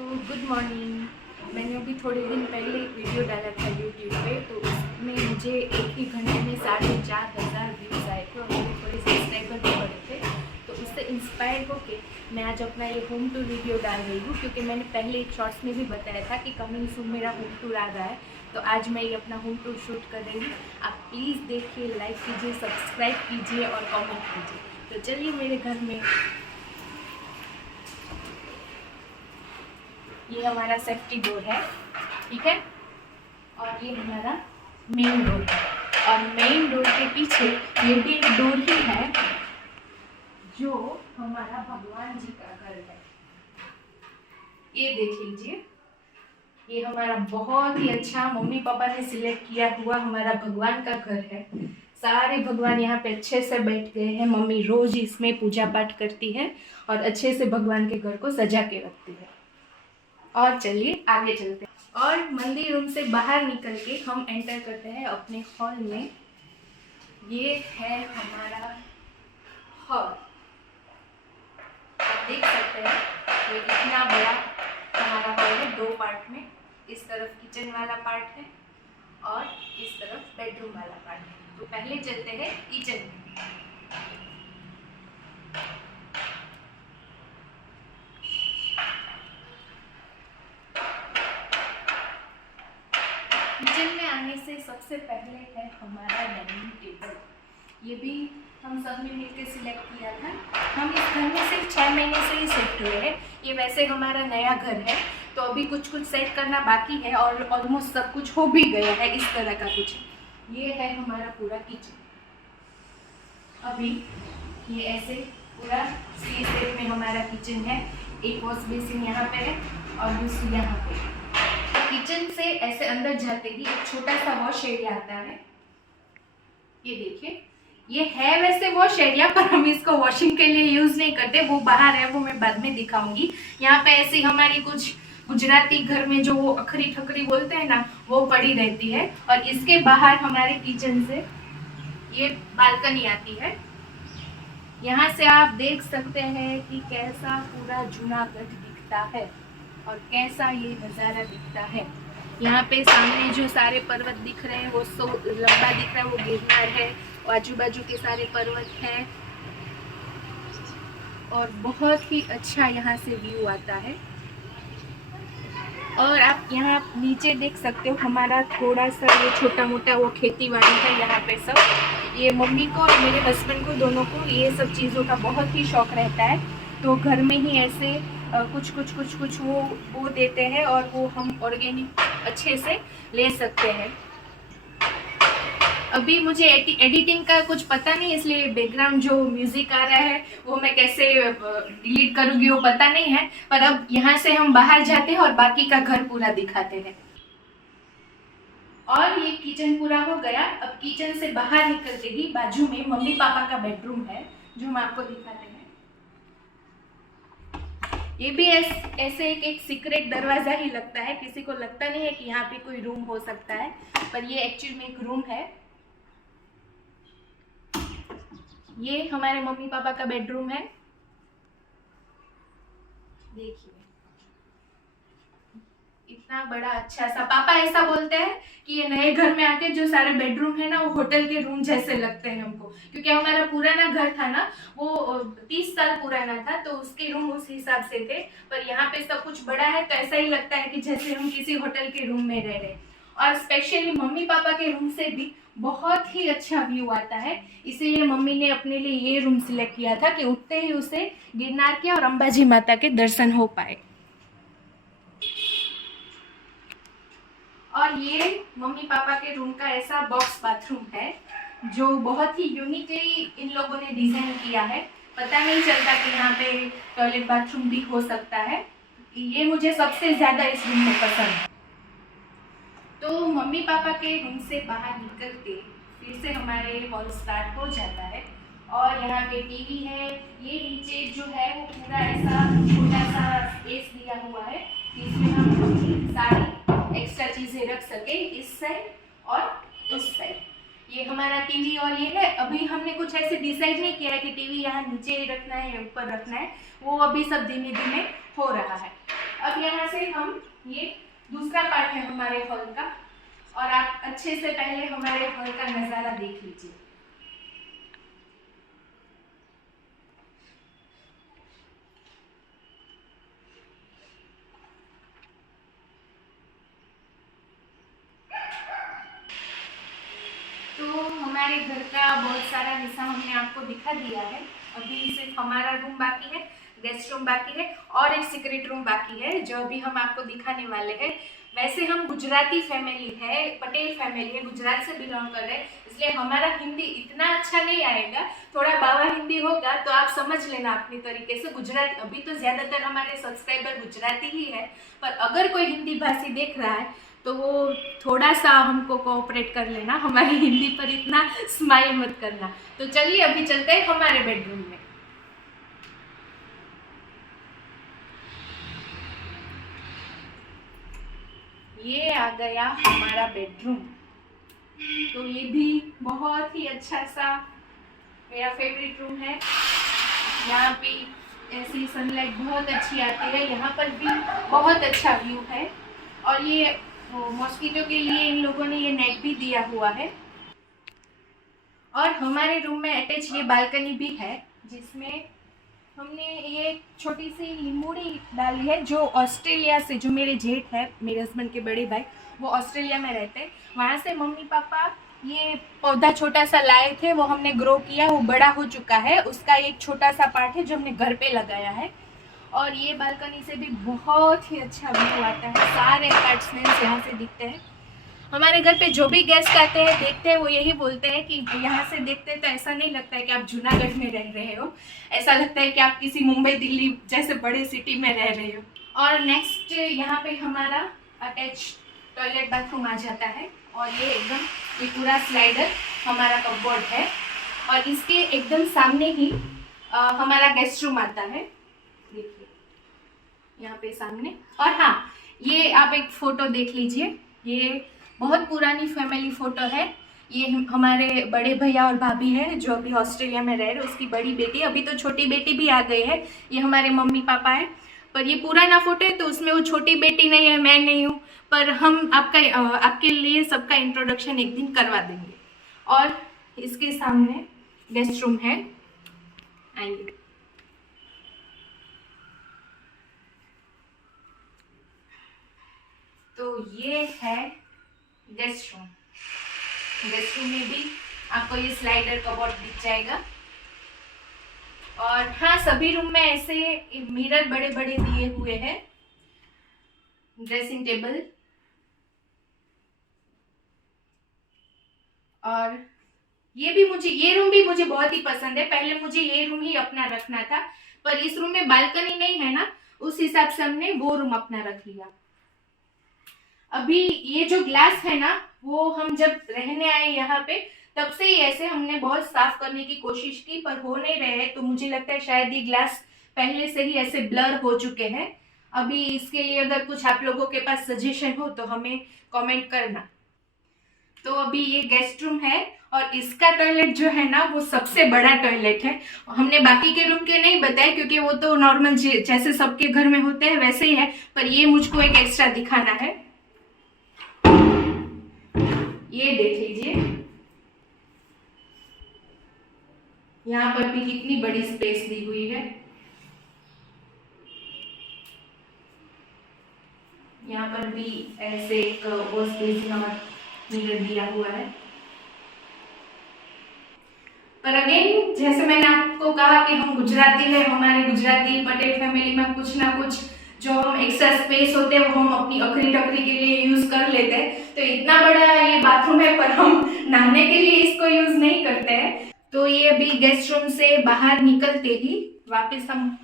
तो good morning. मैंने अभी थोड़े दिन पहले एक वीडियो डाला था यूट्यूब पे, तो उसमें मुझे एक ही घंटे में 4,500 व्यूज़ आए थे और मेरे थोड़े सब्सक्राइबर भी बढ़े थे। तो उससे इंस्पायर होके मैं आज अपना ये होम टूर वीडियो डाल रही हूँ, क्योंकि मैंने पहले एक शॉर्ट्स में भी बताया था कि कमिंग सून मेरा होम टूर आ रहा है। तो आज मैं ये अपना होम टूर शूट कर रही हूँ। आप प्लीज़ देखिए, लाइक कीजिए, सब्सक्राइब कीजिए और कमेंट कीजिए। तो चलिए मेरे घर में। ये हमारा सेफ्टी डोर है, ठीक है, और ये हमारा मेन डोर है। और मेन डोर के पीछे ये भी एक डोर ही है जो हमारा भगवान जी का घर है। ये देख लीजिए, ये हमारा बहुत ही अच्छा मम्मी पापा ने सिलेक्ट किया हुआ हमारा भगवान का घर है। सारे भगवान यहाँ पे अच्छे से बैठ गए हैं। मम्मी रोज इसमें पूजा पाठ करती है और अच्छे से भगवान के घर को सजा के रखती है। और चलिए आगे चलते हैं। और मंदिर रूम से बाहर निकल के हम एंटर करते हैं अपने हॉल में। ये है हमारा हॉल, आप देख सकते हैं। ये इतना बड़ा हमारा हॉल है, 2 पार्ट में। इस तरफ किचन वाला पार्ट है और इस तरफ बेडरूम वाला पार्ट है। तो पहले चलते हैं किचन में। किचन में आने से सबसे पहले है हमारा डाइनिंग टेबल। ये भी हम सब ने मिलकर सिलेक्ट किया था। हम इस घर में सिर्फ 6 महीने से ही शिफ्ट हुए हैं। ये वैसे हमारा नया घर है, तो अभी कुछ कुछ सेट करना बाकी है और ऑलमोस्ट सब कुछ हो भी गया है। इस तरह का कुछ ये है हमारा पूरा किचन। अभी ये ऐसे पूरा सी शेप में हमारा किचन है। एक वॉश बेसिन यहाँ पे है और दूसरी यहाँ पे। किचन से ऐसे अंदर जाते ही एक छोटा सा वॉश एरिया आता है। ये देखिए, ये है वैसे वॉश एरिया, पर हम इसको वॉशिंग के लिए यूज नहीं करते। वो बाहर है, वो मैं बाद में दिखाऊंगी। यहाँ पे ऐसी हमारी कुछ गुजराती घर में जो वो अखरी ठकरी बोलते हैं ना, वो पड़ी रहती है। और इसके बाहर हमारे किचन से ये बालकनी आती है। यहाँ से आप देख सकते हैं कि कैसा पूरा जूनागढ़ दिखता है और कैसा ये नज़ारा दिखता है। यहाँ पे सामने जो सारे पर्वत दिख रहे हैं वो सो लंबा दिख रहा है, वो गिरनार है। आजू बाजू के सारे पर्वत हैं और बहुत ही अच्छा यहाँ से व्यू आता है। और आप यहाँ नीचे देख सकते हो, हमारा थोड़ा सा ये छोटा मोटा वो खेती बाड़ी है यहाँ पे सब। ये मम्मी को और मेरे हस्बैंड को दोनों को ये सब चीज़ों का बहुत ही शौक रहता है। तो घर में ही ऐसे कुछ वो देते हैं और वो हम ऑर्गेनिक अच्छे से ले सकते हैं। अभी मुझे एडिटिंग का कुछ पता नहीं, इसलिए बैकग्राउंड जो म्यूजिक आ रहा है वो मैं कैसे डिलीट करूँगी वो पता नहीं है। पर अब यहाँ से हम बाहर जाते हैं और बाकी का घर पूरा दिखाते हैं। और ये किचन पूरा हो गया। अब किचन से बाहर निकलते ही बाजू में मम्मी पापा का बेडरूम है, जो हम आपको दिखाते हैं। ये भी ऐसे एक सीक्रेट दरवाजा ही लगता है। किसी को लगता नहीं है कि यहाँ पे कोई रूम हो सकता है, पर ये एक्चुअली में एक रूम है। ये हमारे मम्मी पापा का बेडरूम है, देखिए इतना बड़ा अच्छा सा। पापा ऐसा बोलते हैं कि ये नए घर में आके जो सारे बेडरूम है ना, वो होटल के रूम जैसे लगते हैं हमको। क्योंकि हमारा पुराना घर था ना, वो 30 साल पुराना था, तो उसके रूम उस हिसाब से थे। पर यहाँ पे सब कुछ बड़ा है, तो ऐसा ही लगता है कि जैसे हम किसी होटल के रूम में रह रहे। और स्पेशली मम्मी पापा के रूम से भी बहुत ही अच्छा व्यू आता है। इसीलिए मम्मी ने अपने लिए ये रूम सिलेक्ट किया था कि उठते ही उसे गिरनार के और अंबाजी माता के दर्शन हो पाए। और ये मम्मी पापा के रूम का ऐसा बॉक्स बाथरूम है, जो बहुत ही यूनिकली इन लोगों ने डिजाइन किया है। पता नहीं चलता कि यहाँ पे टॉयलेट बाथरूम भी हो सकता है। ये मुझे सबसे ज्यादा इस रूम में पसंद है। तो मम्मी पापा के रूम से बाहर निकलते फिर से हमारे हॉल स्टार्ट हो जाता है। और यहाँ पे टीवी है। ये नीचे जो है वो पूरा ऐसा छोटा सा स्पेस दिया हुआ है, इसमें हम सारी एक्स्ट्रा चीजें रख सके, इस साइड और उस साइड। ये हमारा टीवी और ये है। अभी हमने कुछ ऐसे डिसाइड नहीं किया है कि टीवी यहाँ नीचे रखना है या ऊपर रखना है, वो अभी सब धीमे धीमे हो रहा है। अब यहाँ से हम ये दूसरा पार्ट है हमारे हॉल का, और आप अच्छे से पहले हमारे हॉल का नज़ारा देख लीजिए। तो हमारे घर का बहुत सारा हिस्सा हमने आपको दिखा दिया है। अभी सिर्फ हमारा रूम बाकी है, गेस्ट रूम बाकी है, और एक सीक्रेट रूम बाकी है जो अभी हम आपको दिखाने वाले हैं। वैसे हम गुजराती फैमिली है, पटेल फैमिली है, गुजरात से बिलोंग कर रहे हैं, इसलिए हमारा हिंदी इतना अच्छा नहीं आएगा, थोड़ा बाबा हिंदी होगा तो आप समझ लेना अपनी तरीके से। गुजराती अभी तो ज़्यादातर हमारे सब्सक्राइबर गुजराती ही है, पर अगर कोई हिंदी भाषी देख रहा है तो वो थोड़ा सा हमको कोऑपरेट कर लेना, हमारी हिंदी पर इतना स्माइल मत करना। तो चलिए अभी चलते हैं हमारे बेडरूम में। ये आ गया हमारा बेडरूम। तो ये भी बहुत ही अच्छा सा मेरा फेवरेट रूम है। यहाँ पे ऐसी सनलाइट बहुत अच्छी आती है, यहाँ पर भी बहुत अच्छा व्यू है, और ये मॉस्किटो के लिए इन लोगों ने ये नेट भी दिया हुआ है। और हमारे रूम में अटैच ये बालकनी भी है, जिसमें हमने ये छोटी सी लिमोड़ी डाली है, जो ऑस्ट्रेलिया से, जो मेरे जेठ है, मेरे हस्बैंड के बड़े भाई, वो ऑस्ट्रेलिया में रहते हैं, वहाँ से मम्मी पापा ये पौधा छोटा सा लाए थे, वो हमने ग्रो किया, वो बड़ा हो चुका है, उसका एक छोटा सा पार्ट है जो हमने घर पे लगाया है। और ये बालकनी से भी बहुत ही अच्छा व्यू आता है, सारे अपार्टमेंट्स यहाँ से दिखते हैं। हमारे घर पे जो भी गेस्ट आते हैं, देखते हैं, वो यही बोलते हैं कि यहाँ से देखते हैं तो ऐसा नहीं लगता है कि आप जूनागढ़ में रह रहे हो, ऐसा लगता है कि आप किसी मुंबई दिल्ली जैसे बड़े सिटी में रह रहे हो। और नेक्स्ट यहाँ पे हमारा अटैच टॉयलेट बाथरूम आ जाता है, और ये एकदम ये पूरा स्लाइडर हमारा कपबोर्ड है, और इसके एकदम सामने ही हमारा गेस्ट रूम आता है, देखिए यहाँ पे सामने। और हाँ, ये आप एक फ़ोटो देख लीजिए, ये बहुत पुरानी फैमिली फ़ोटो है। ये हमारे बड़े भैया और भाभी हैं जो अभी ऑस्ट्रेलिया में रह रहे, उसकी बड़ी बेटी, अभी तो छोटी बेटी भी आ गई है। ये हमारे मम्मी पापा हैं, पर ये पुराना फ़ोटो है तो उसमें वो छोटी बेटी नहीं है, मैं नहीं हूँ, पर हम आपके लिए सबका इंट्रोडक्शन एक दिन करवा देंगे। और इसके सामने गेस्ट रूम है, आइए। तो ये है गेस्ट रूम। गेस्ट रूम में भी आपको ये स्लाइडर कबोर्ड दिख जाएगा। और हाँ, सभी रूम में ऐसे मिरर बड़े बड़े दिए हुए हैं, ड्रेसिंग टेबल, और ये रूम भी मुझे बहुत ही पसंद है। पहले मुझे ये रूम ही अपना रखना था, पर इस रूम में बालकनी नहीं है ना, उस हिसाब से हमने वो रूम अपना रख लिया। अभी ये जो ग्लास है ना, वो हम जब रहने आए यहाँ पे तब से ही ऐसे हमने बहुत साफ करने की कोशिश की, पर हो नहीं रहे हैं, तो मुझे लगता है शायद ये ग्लास पहले से ही ऐसे ब्लर हो चुके हैं। अभी इसके लिए अगर कुछ आप लोगों के पास सजेशन हो तो हमें कमेंट करना। तो अभी ये गेस्ट रूम है, और इसका टॉयलेट जो है ना, वो सबसे बड़ा टॉयलेट है। हमने बाकी के रूम के नहीं बताए क्योंकि वो तो नॉर्मल जैसे सबके घर में होते हैं वैसे ही है, पर ये मुझको एक एक्स्ट्रा दिखाना है। ये देख लीजिए, यहाँ पर भी कितनी बड़ी स्पेस दी हुई है। यहाँ पर भी ऐसे एक वॉश बेसिन और मिरर दिया हुआ है। पर अगेन, जैसे मैंने आपको कहा कि हम गुजराती है, हमारे गुजराती पटेल फैमिली में कुछ ना कुछ जो हम एक्स्ट्रा स्पेस होते हैं वो हम अपनी अखरी टकरी के लिए यूज कर लेते हैं। तो इतना बड़ा ये बाथरूम है, पर हम नहाने के लिए इसको यूज नहीं करते हैं। तो ये अभी गेस्ट रूम से बाहर निकलते ही वापस हम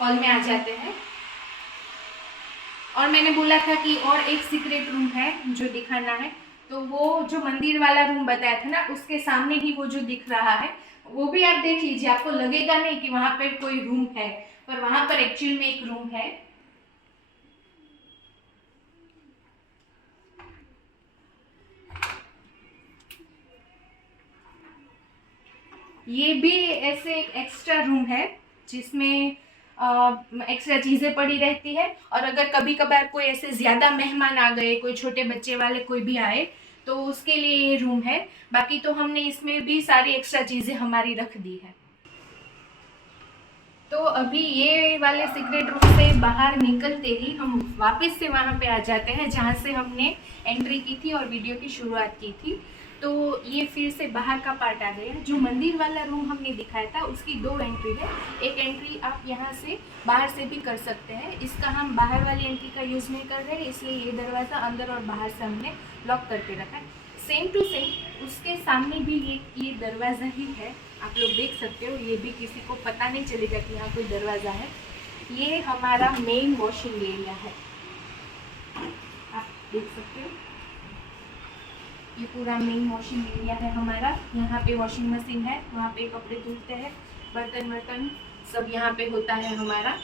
हॉल में आ जाते हैं। और मैंने बोला था कि और एक सीक्रेट रूम है जो दिखाना है, तो वो जो मंदिर वाला रूम बताया था ना, उसके सामने ही वो जो दिख रहा है, वो भी आप देख लीजिए। आपको लगेगा नहीं कि वहां पर कोई रूम है, पर वहां पर एक्चुअल में एक रूम है। ये भी ऐसे एक एक्स्ट्रा रूम है, जिसमें एक्स्ट्रा चीज़ें पड़ी रहती है। और अगर कभी कभार कोई ऐसे ज़्यादा मेहमान आ गए, कोई छोटे बच्चे वाले कोई भी आए, तो उसके लिए ये रूम है। बाकी तो हमने इसमें भी सारी एक्स्ट्रा चीज़ें हमारी रख दी है। तो अभी ये वाले सीक्रेट रूम से बाहर निकलते ही हम वापस से वहाँ पे आ जाते हैं जहाँ से हमने एंट्री की थी और वीडियो की शुरुआत की थी। तो ये फिर से बाहर का पार्ट आ गया। जो मंदिर वाला रूम हमने दिखाया था उसकी 2 एंट्री है। एक एंट्री आप यहाँ से बाहर से भी कर सकते हैं। इसका हम बाहर वाली एंट्री का यूज़ नहीं कर रहे हैं, इसलिए ये दरवाज़ा अंदर और बाहर से हमने लॉक करके रखा है। सेम टू सेम उसके सामने भी ये दरवाज़ा ही है, आप लोग देख सकते हो। ये भी किसी को पता नहीं चलेगा कि यहाँ कोई दरवाज़ा है। ये हमारा मेन वॉशिंग एरिया है, आप देख सकते हो। ये पूरा मेन वॉशिंग एरिया है हमारा। यहाँ पे वॉशिंग मशीन है, वहाँ पे कपड़े धुलते हैं, बर्तन वर्तन सब यहाँ पे होता है हमारा।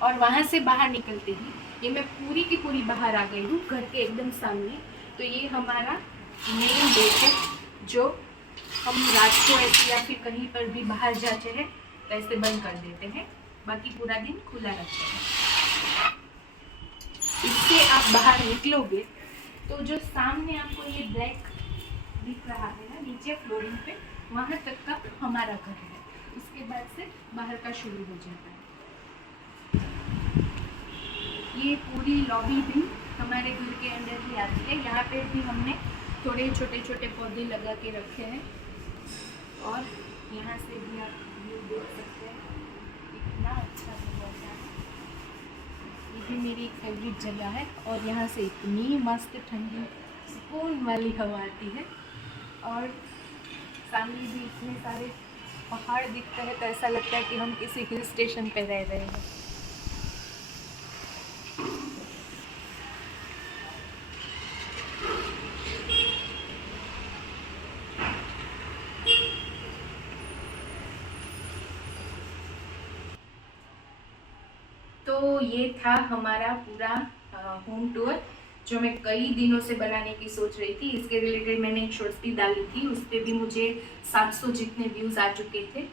और वहाँ से बाहर निकलते ही ये मैं पूरी की पूरी बाहर आ गई हूँ, घर के एकदम सामने। तो ये हमारा मेन गेट है, जो हम रात को ऐसे या फिर कहीं पर भी बाहर जाते हैं तो ऐसे बंद कर देते हैं, बाकी पूरा दिन खुला रखते हैं। इससे आप बाहर निकलोगे तो जो सामने आपको ये ब्लैक दिख रहा है ना नीचे फ्लोरिंग पे, वहाँ तक का हमारा घर है। उसके बाद से बाहर का शुरू हो जाता है। ये पूरी लॉबी भी हमारे घर के अंदर ही आती है। यहाँ पे भी हमने थोड़े छोटे छोटे पौधे लगा के रखे हैं। और यहाँ से भी आप व्यू देख सकते हैं, इतना अच्छा नज़ारा है। ये भी मेरी एक फेवरेट जगह है। और यहाँ से इतनी मस्त ठंडी सुकून वाली हवा आती है। और सामने भी इतने सारे पहाड़ दिखते हैं तो ऐसा लगता है कि हम किसी हिल स्टेशन पे रह रहे हैं। तो ये था हमारा पूरा होम टूर, जो मैं कई दिनों से बनाने की सोच रही थी। इसके रिलेटेड मैंने एक शॉर्ट्स भी डाली थी, उस पर भी मुझे 700 जितने व्यूज़ आ चुके थे।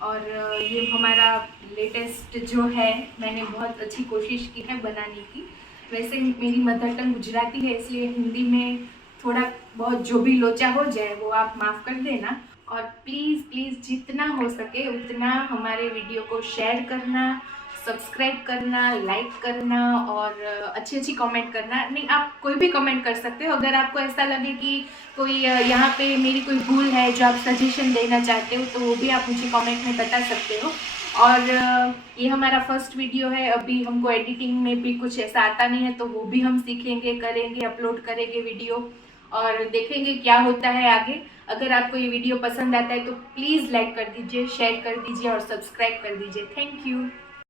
और ये हमारा लेटेस्ट जो है, मैंने बहुत अच्छी कोशिश की है बनाने की। वैसे मेरी मदर टंग गुजराती है, इसलिए हिंदी में थोड़ा बहुत जो भी लोचा हो जाए वो आप माफ़ कर देना। और प्लीज़ प्लीज़ जितना हो सके उतना हमारे वीडियो को शेयर करना, सब्सक्राइब करना, लाइक करना और अच्छी अच्छी कमेंट करना। नहीं, आप कोई भी कमेंट कर सकते हो। अगर आपको ऐसा लगे कि कोई यहाँ पे मेरी कोई भूल है जो आप सजेशन देना चाहते हो, तो वो भी आप मुझे कमेंट में बता सकते हो। और ये हमारा फर्स्ट वीडियो है, अभी हमको एडिटिंग में भी कुछ ऐसा आता नहीं है, तो वो भी हम सीखेंगे, करेंगे, अपलोड करेंगे वीडियो और देखेंगे क्या होता है आगे। अगर आपको ये वीडियो पसंद आता है तो प्लीज़ लाइक कर दीजिए, शेयर कर दीजिए और सब्सक्राइब कर दीजिए। Thank you.